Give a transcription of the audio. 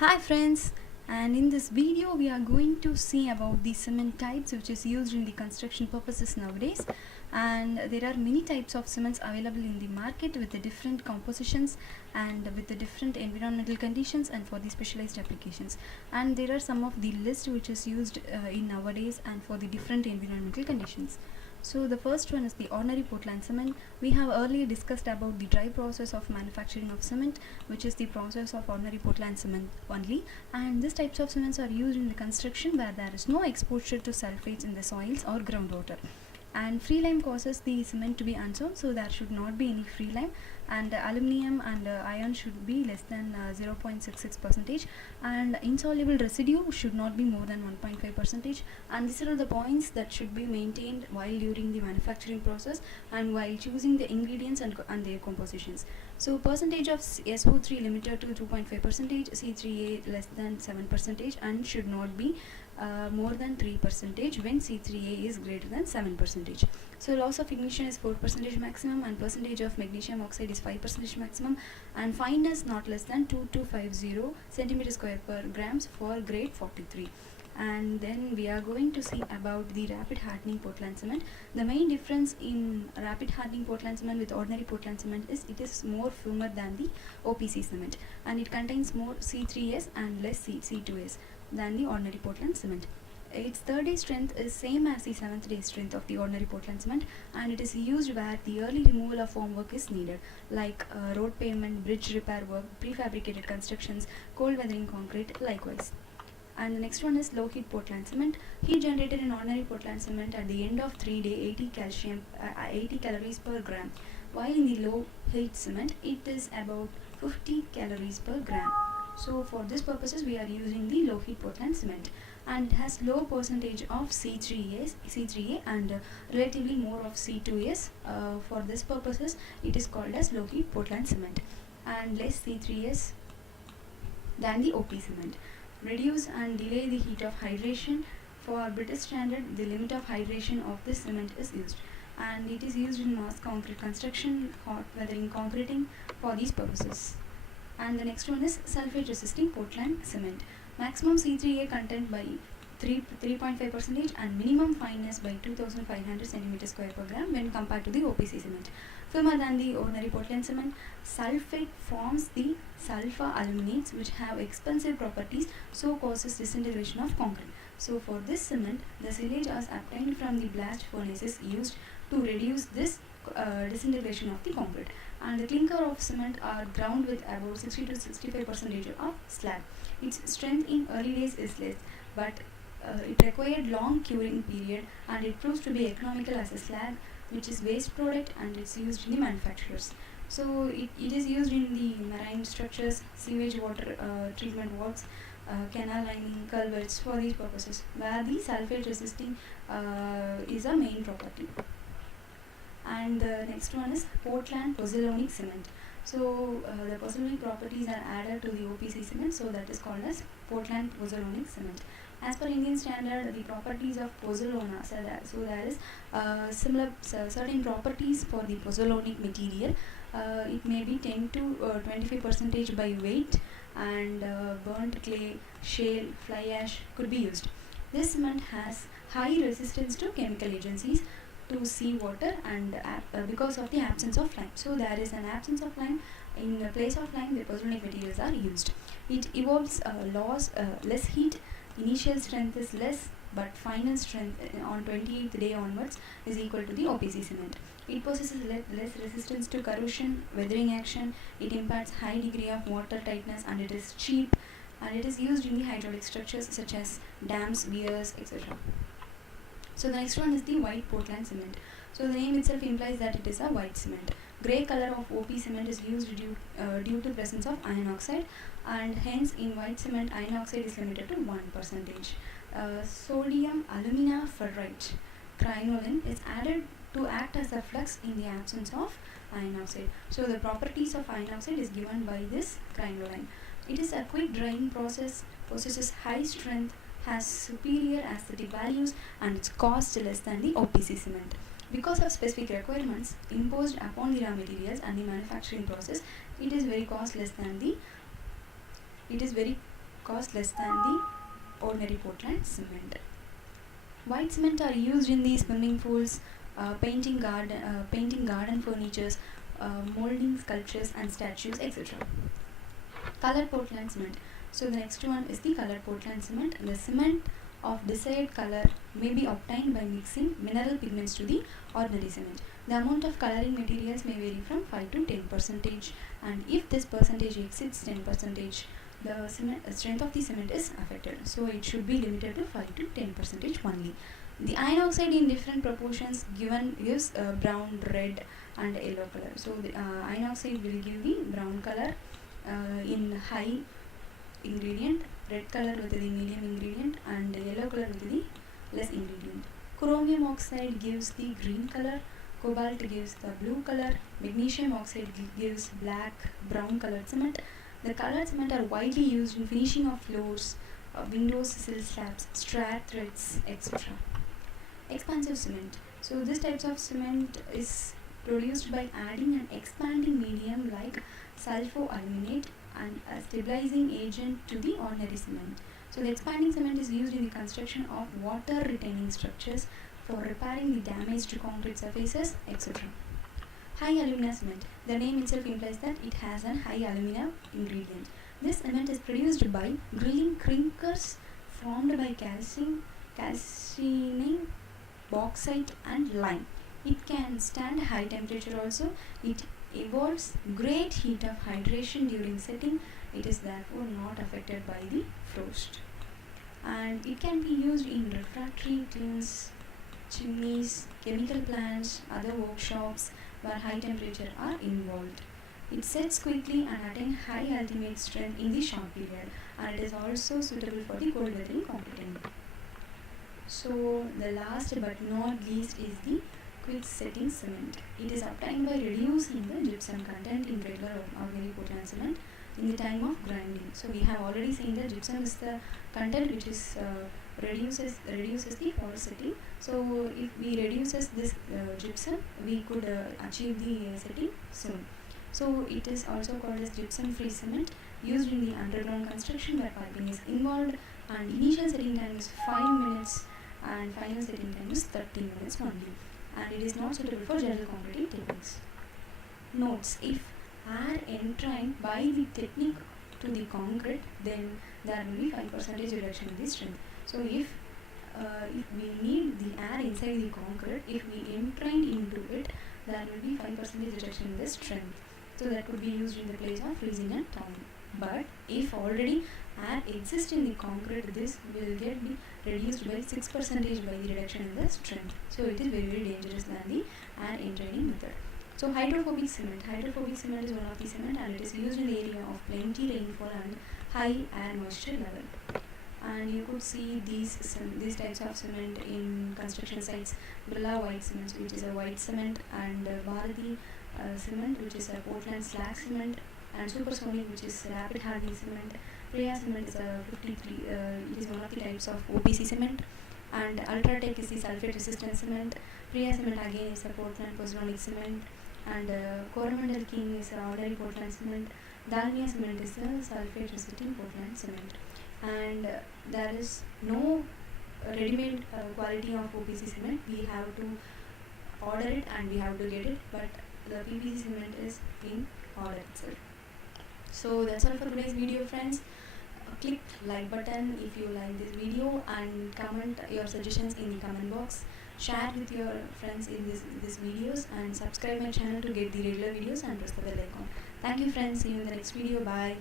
Hi friends, and in this video we are going to see about the cement types which is used in the construction purposes nowadays. And there are many types of cements available in the market with the different compositions and with the different environmental conditions and for the specialized applications. And there are some of the list which is used in nowadays and for the different environmental conditions. So the first one is the ordinary Portland cement. We have earlier discussed about the dry process of manufacturing of cement, which is the process of ordinary Portland cement only. And these types of cements are used in the construction where there is no exposure to sulfates in the soils or groundwater. And free lime causes the cement to be unsound, so there should not be any free lime. And aluminium and iron should be less than 0.66 percentage, and insoluble residue should not be more than 1.5 percentage. And these are all the points that should be maintained while during the manufacturing process and while choosing the ingredients and their compositions. So percentage of SO3 limited to 2.5 percentage, C3A less than 7 percentage, and should not be more than 3 percentage when C3A is greater than 7 percentage. So loss of ignition is 4 percentage maximum, and percentage of magnesium oxide is 5 percentage maximum, and fineness not less than 2250 centimeter square per grams for grade 43. And then we are going to see about the rapid hardening Portland cement. The main difference in rapid hardening Portland cement with ordinary Portland cement is it is more firmer than the OPC cement, and it contains more C3S and less C2S than the ordinary Portland cement. Its third day strength is same as the seventh day strength of the ordinary Portland cement, and it is used where the early removal of formwork is needed, like road pavement, bridge repair work, prefabricated constructions, cold weathering concrete likewise. And the next one is low heat Portland cement. Heat generated in ordinary Portland cement at the end of 3 day 80 calories per gram, while in the low heat cement it is about 50 calories per gram. So for this purposes we are using the low heat Portland cement, and it has low percentage of C3A and relatively more of C2S. For this purposes it is called as low heat Portland cement, and less C3S than the OP cement. Reduce and delay the heat of hydration. For British standard, the limit of hydration of this cement is used, and it is used in mass concrete construction, hot weathering concreting for these purposes. And the next one is sulfate resisting Portland cement. Maximum C3A content by 3.5 percentage and minimum fineness by 2500 centimeter square per gram when compared to the OPC cement. Firmer than the ordinary Portland cement, sulfate forms the sulfur aluminates which have expensive properties, so causes disintegration of concrete. So for this cement, the silage is obtained from the blast furnaces used to reduce this disintegration of the concrete. And the clinker of cement are ground with about 60 to 65 percentage of slag. Its strength in early days is less, but it required long curing period, and it proves to be economical as a slag, which is waste product, and it's used in the manufacturers. So it is used in the marine structures, sewage water treatment works, canal lining, culverts for these purposes, where the sulfate resisting is a main property. And the next one is Portland pozzolanic cement. So the pozzolanic properties are added to the OPC cement, so that is called as Portland pozzolanic cement. As per Indian standard, the properties of pozzolana, so there is certain properties for the pozzolanic material. It may be 10 to 25 percentage by weight, and burnt clay, shale, fly ash could be used. This cement has high resistance to chemical agencies, to seawater, and because of the absence of lime. So there is an absence of lime. In the place of lime, the pozzolanic materials are used. It evolves less heat. Initial strength is less, but final strength on 28th day onwards is equal to the OPC cement. It possesses less resistance to corrosion, weathering action. It imparts high degree of water tightness, and it is cheap, and it is used in the hydraulic structures such as dams, weirs, etc. So the next one is the white Portland cement. So the name itself implies that it is a white cement. Grey color of OP cement is used due to presence of iron oxide, and hence in white cement iron oxide is limited to 1 percentage. Sodium alumina ferrite crinoline is added to act as a flux in the absence of iron oxide. So the properties of iron oxide is given by this crinoline. It is a quick drying process, possesses high strength, has superior aesthetic values, and its cost less than the OPC cement. Because of specific requirements imposed upon the raw materials and the manufacturing process, it is very cost less than the it is very cost less than the ordinary Portland cement. White cement are used in the swimming pools, painting garden furnitures, molding sculptures and statues, etc. Colored Portland cement. So the next one is the colored Portland cement. The cement of desired color may be obtained by mixing mineral pigments to the ordinary cement. The amount of coloring materials may vary from 5 to 10%, and if this percentage exceeds 10%, the strength of the cement is affected. So it should be limited to 5 to 10% only. The iron oxide in different proportions gives brown, red and yellow color. So the iron oxide will give the brown color in high ingredient, red color with the medium ingredient, and yellow color with the less ingredient. Chromium oxide gives the green color, cobalt gives the blue color, magnesium oxide gives black, brown colored cement. The colored cement are widely used in finishing of floors, windows, sill slabs, strap threads, etc. Expansive cement. So this types of cement is produced by adding an expanding medium like sulfoaluminate and a stabilizing agent to the ordinary cement. So the expanding cement is used in the construction of water retaining structures, for repairing the damaged concrete surfaces, etc. High alumina cement. The name itself implies that it has a high alumina ingredient. This cement is produced by drilling clinkers formed by calcining bauxite and lime. It can stand high temperature also. It evolves great heat of hydration during setting. It is therefore not affected by the frost. And it can be used in refractory kilns, chimneys, chemical plants, other workshops where high temperature are involved. It sets quickly and attains high ultimate strength in the short period, and it is also suitable for the cold weathering competent. So the last but not least is the quick setting cement. It is obtained by reducing the gypsum content in regular ordinary Portland cement in the time of grinding. So we have already seen that gypsum is the content which is reduces the porosity. So if we reduces this gypsum, we could achieve the setting soon. So it is also called as gypsum free cement, used in the underground construction where piping is involved, and initial setting time is 5 minutes and final setting time is 30 minutes only, and it is not suitable for general concrete techniques. Notes: if air entrained by the technique to the concrete, then there will be 5% reduction in the strength. So if we need the air inside the concrete, if we entrained into it, there will be 5% reduction in the strength. So that could be used in the place of freezing and thawing. But if already air exists in the concrete, this will get be reduced by 6% by the reduction in the strength. So it is very, very dangerous than the air entraining method. So hydrophobic cement. Hydrophobic cement is one of the cement, and it is used in the area of plenty rainfall and high air moisture level. And you could see these types of cement in construction sites. Birla white cement, which is a white cement, and Bharati cement, which is a Portland slag cement, and Supersonic, which is rapid hardening cement. Priya cement is a 53. It is one of the types of OPC cement, and Ultratech is the sulfate resistant cement. Priya cement again is a Portland pozzolanic cement, and Coromandel King is a ordinary Portland cement. Dalmia cement is the sulfate resistant Portland cement, and there is no ready-made quality of OPC cement. We have to order it and we have to get it, but the PPC cement is in order itself. So that's all for today's video, friends. Click like button if you like this video, and comment your suggestions in the comment box. Share with your friends in these videos, and subscribe my channel to get the regular videos and press the bell icon. Thank you, friends. See you in the next video. Bye.